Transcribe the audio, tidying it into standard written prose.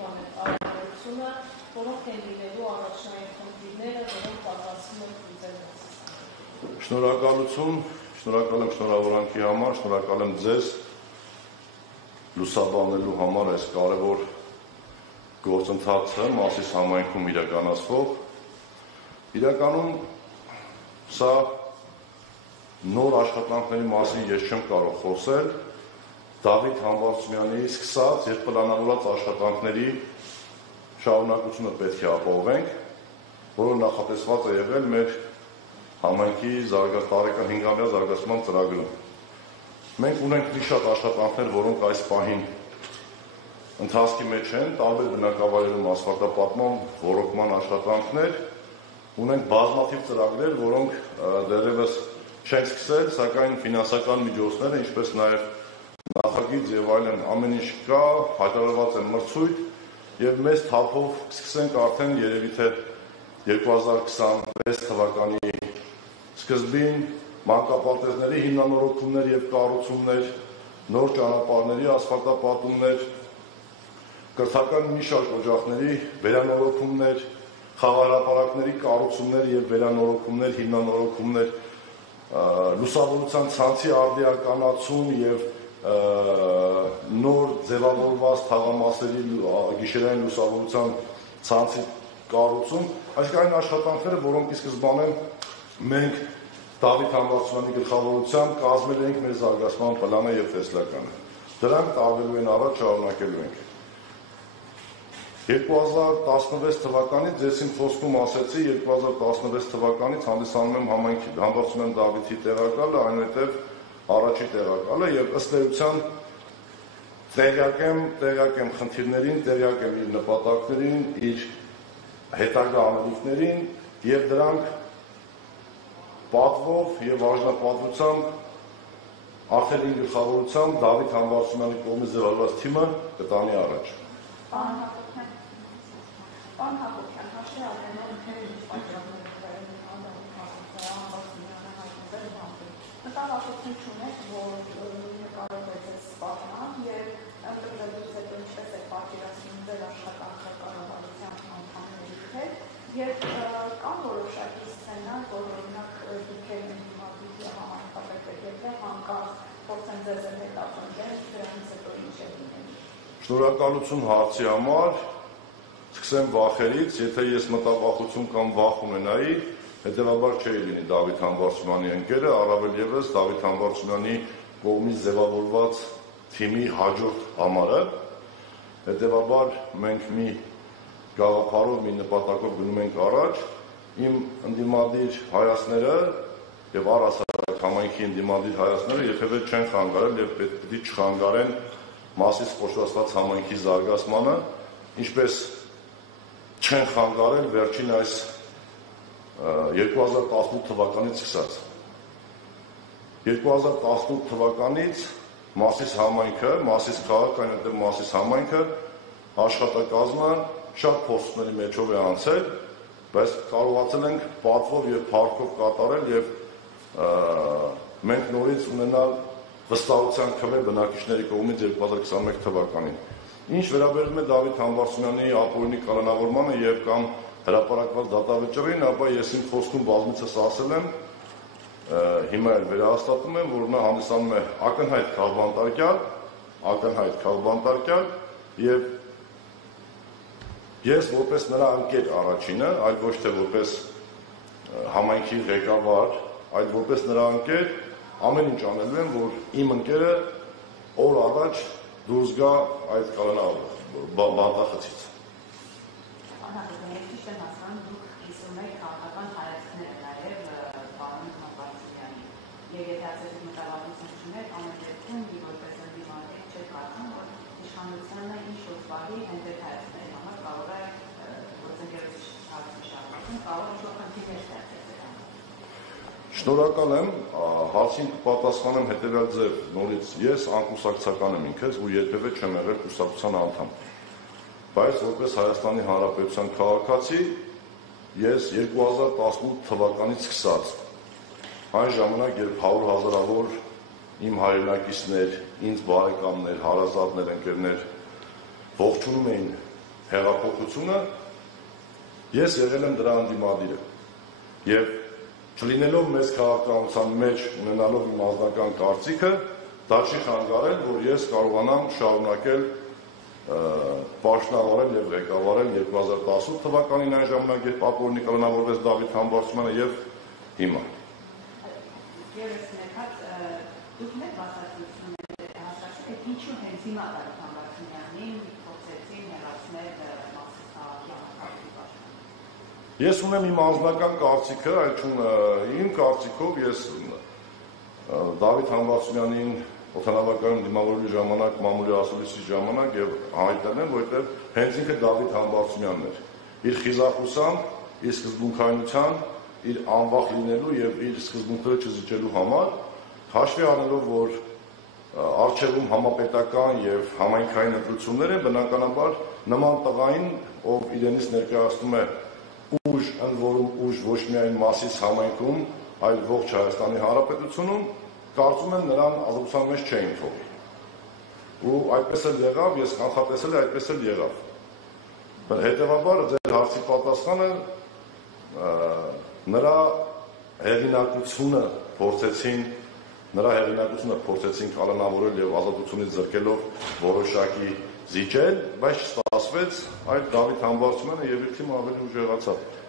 կառուցման արարողությունը, որոնք են լինելու առաջնային խնդիրները, որոնք պատրաստվում են լուծել Մասիսյանին։ Շնորհակալություն, շնորհակալ եմ շնորհավորանքի համար, շնորհակալ եմ ձեզ լուսաբանելու համար այս կարևոր գործընթացը Մասիս համայնքում իրականացվող։ Իրականում սա նոր աշխատանքների մասին ես չեմ կարող խոսել, Դավիթ Համբարձումյանի սկսած եւ պլանավորված աշխատանքների շարունակությունը պետք է ապահովենք, որը նախատեսված է եղել մեր համայնքի տարեկան 5-ամյա զարգացման ծրագրում։ Մենք ունենք մի շատ աշխատանքներ, որոնք այս պահին ընթացքի մեջ են, տարբեր բնակավայրերում ասֆալտապատման, ոռոգման աշխատանքներ, ունենք բազմաթիվ ծրագրեր, որոնք դեռևս չեն սկսել, սակայն ֆինանսական միջոցները, ինչպես նաև նախագիծ եւ այլն ամեն ինչ կա, հայտարարված է մրցույթ եւ մեծ թափով կսկսենք արդեն երևի թե 2026 թվականի սկզբին մանկապարտեզների հիմնանորոգումներ եւ կառուցումներ, նոր ճանապարհների ասֆալտապատումներ, կրթական մի շարք օջախների վերանորոգումներ, խաղահրապարակների կառուցումներ եւ վերանորոգումներ, հիմնանորոգումներ, լուսավորության ցանցի արդիականացում եւ նոր ձևավորված թաղամասերի գիշերային լուսավորության ցանցի կառուցում, այսքան աշխատանքները, որոնք ի սկզբանե մենք Դավիթ Համբարձումյանի գլխավորությամբ կազմել ենք մեր զարգացման պլանը եւ տեսլականը։ Դրանք տարվելու են առաջ, շարունակելու ենք։ 2016 թվականից ձեզ իմ խոսքում ասեցի 2016 թվականից հանդիսանում եմ համայնքի Համբարձումյան Դավիթի տեղակալը, այնուհետև առաջի տեղակալը եւ ըստ էության տեղյակ եմ խնդիրներին, տեղյակ եմ իր նպատակներին, իր հետագա անելիքներին եւ դրանք պատվով եւ արժանապատվությամբ արդեն իմ գլխավորությամբ Դավիթ Համբարձումյանի կողմից ձևավորված թիմը կտանի առաջ։ Պարոն Հակոբյան, հաշվի առնելով թե նկատողություն չունեք, որ կարող է ձեզ սպառնալ եւ ընդգրկելուց հետո ինչպես է պատկերացնում ձեր աշխատանքը կառավարության անդամների հետ եւ կան որոշակի սցենար, որ օրինակ դուք եք դիմադրի համապատասխան եկել հանկարծ փորձեն ձեզ հետապնդել, դրանից հետո ինչ է լինելու։ Շնորհակալություն հարցի համար։ Սկսեմ վախերից, եթե ես մտավախություն կամ վախ ունենայի, հետևաբար չէի լինի Դավիթ Համբարձումյանի ընկերը, առավել ևս Դավիթ Համբարձումյանի կողմից ձևավորված թիմի հաջորդ համարը, հետևաբար մենք մի գաղափարով, մի նպատակով գնում ենք առաջ, իմ ընդդիմադիր հայացքները եւ առհասարակ համայնքի ընդդիմադիր հայացքները երբևէ չեն խանգարել եւ պետք է չխանգարեն Մասիս կոչված համայնքի զարգացմանը, ինչպես չեն խանգարել վերջին այս 2018 թվականից սկսած։ 2018 թվականից Մասիս համայնքը, Մասիս քաղաքը, այնուհետև Մասիս համայնքը աշխատակազմը շատ փորձությունների մեջով է անցել, բայց կարողացել ենք պատվով եւ փառքով կատարել եւ մենք նորից ունենալ վստահության քվե բնակիչների կողմից 2021 թվականին։ Ինչ վերաբերում է Դավիթ Համբարձումյանի ապօրինի կանոնավորմանը եւ կամ հրապարակված դատավճռին, ապա ես իմ խոսքում բազմիցս ասել եմ, հիմա էլ վերահաստատում եմ, որ նա հանդիսանում է ակնհայտ քաղբանտարկյալ եւ ես որպես նրա ընկեր առաջինը, այլ ոչ թե որպես համայնքի ղեկավար, այլ որպես նրա ընկեր ամեն ինչ անելու եմ, որ իմ ընկերը օր առաջ դուրս գա այդ բանտախցից։ Եվ եթե ասես մտավախություն չուներ, ամեն դեպքում որպես ընդդիմադիր չէր կարծում, որ իշխանությունը ինչ-որ բանի հենց այդ հայացքների համար կարող է գործընկերոջ հարցի շարունակում, կարող է ինչ-որ խնդիրներ ստեղծել դրան։ Շնորհակալ եմ, հարցին կպատասխանեմ հետևյալ ձև, նորից ես անկուսակցական եմ ինքս ու երբևէ չեմ եղել կուսակցության անդամ։ Բայց որպես Հայաստանի Հանրապետության քաղաքացի ես 2018 թվականից սկսած այն ժամանակ, երբ 100,000-ավոր իմ հայրենակիցներ, ինձ բարեկամներ, հարազատներ, ընկերներ ողջունում էին հեղափոխությունը, ես եղել եմ դրա անդիմադիրը եւ չլինելով մեծ քաղաքականության մեջ ունենալով իմ անձնական կարծիքը, դա չի խանգարել, որ ես կարողանամ շարունակել պաշտոնավարել եւ ղեկավարել 2018 թվականին այն ժամանակ, երբ ապօրինի կալանավորվեց Դավիթ Համբարձումյանը եւ հիմա։ Ես ներքած դուք մեկ բացատրություն հասկացաք, թե ինչու հենց հիմա Դավիթ Համբարձումյանին փորձեցին հեռացնել Մասիսահակի անհատի պաշտոնից։ Ես ունեմ իմ անձնական կարծիքը, այդում իմ կարծիքով ես Դավիթ Համբարձումյանին օդանավակայանում դիմավորելու ժամանակ, մամուլի ասուլիսի ժամանակ եւ հայտնել եմ, որտեղ հենց ինքը Դավիթ Համբարձումյանն էր։ Իր խիզախությամբ, իր սկզբունքայնության, իր անվախ լինելու եւ իր սկզբունքները չզիջելու համար, հաշվի առնելով, որ արչեվում համապետական եւ համայնքային ընտրություններ են, բնականաբար նման տղային, ով իրենից ներկայացնում է ուժ, ընդ որում ուժ ոչ միայն Մասիս համայնքում, այլ ողջ Հայաստանի Հանրապետությունում, կարծում եմ նրան ազատության մեջ չէին թողի։ Ու այդպես էլ եղավ, ես կանխատեսել եմ, այդպես էլ եղավ։ Հետևաբար ձեր հարցի պատասխանը նրա հեղինակությունը փորձեցին կալանավորել եւ ազատությունից զրկելով որոշակի զիջել, բայց չստացվեց, այդ Դավիթ Համբարձումյանը եւ իր թիմը ավելի ուժեղացավ։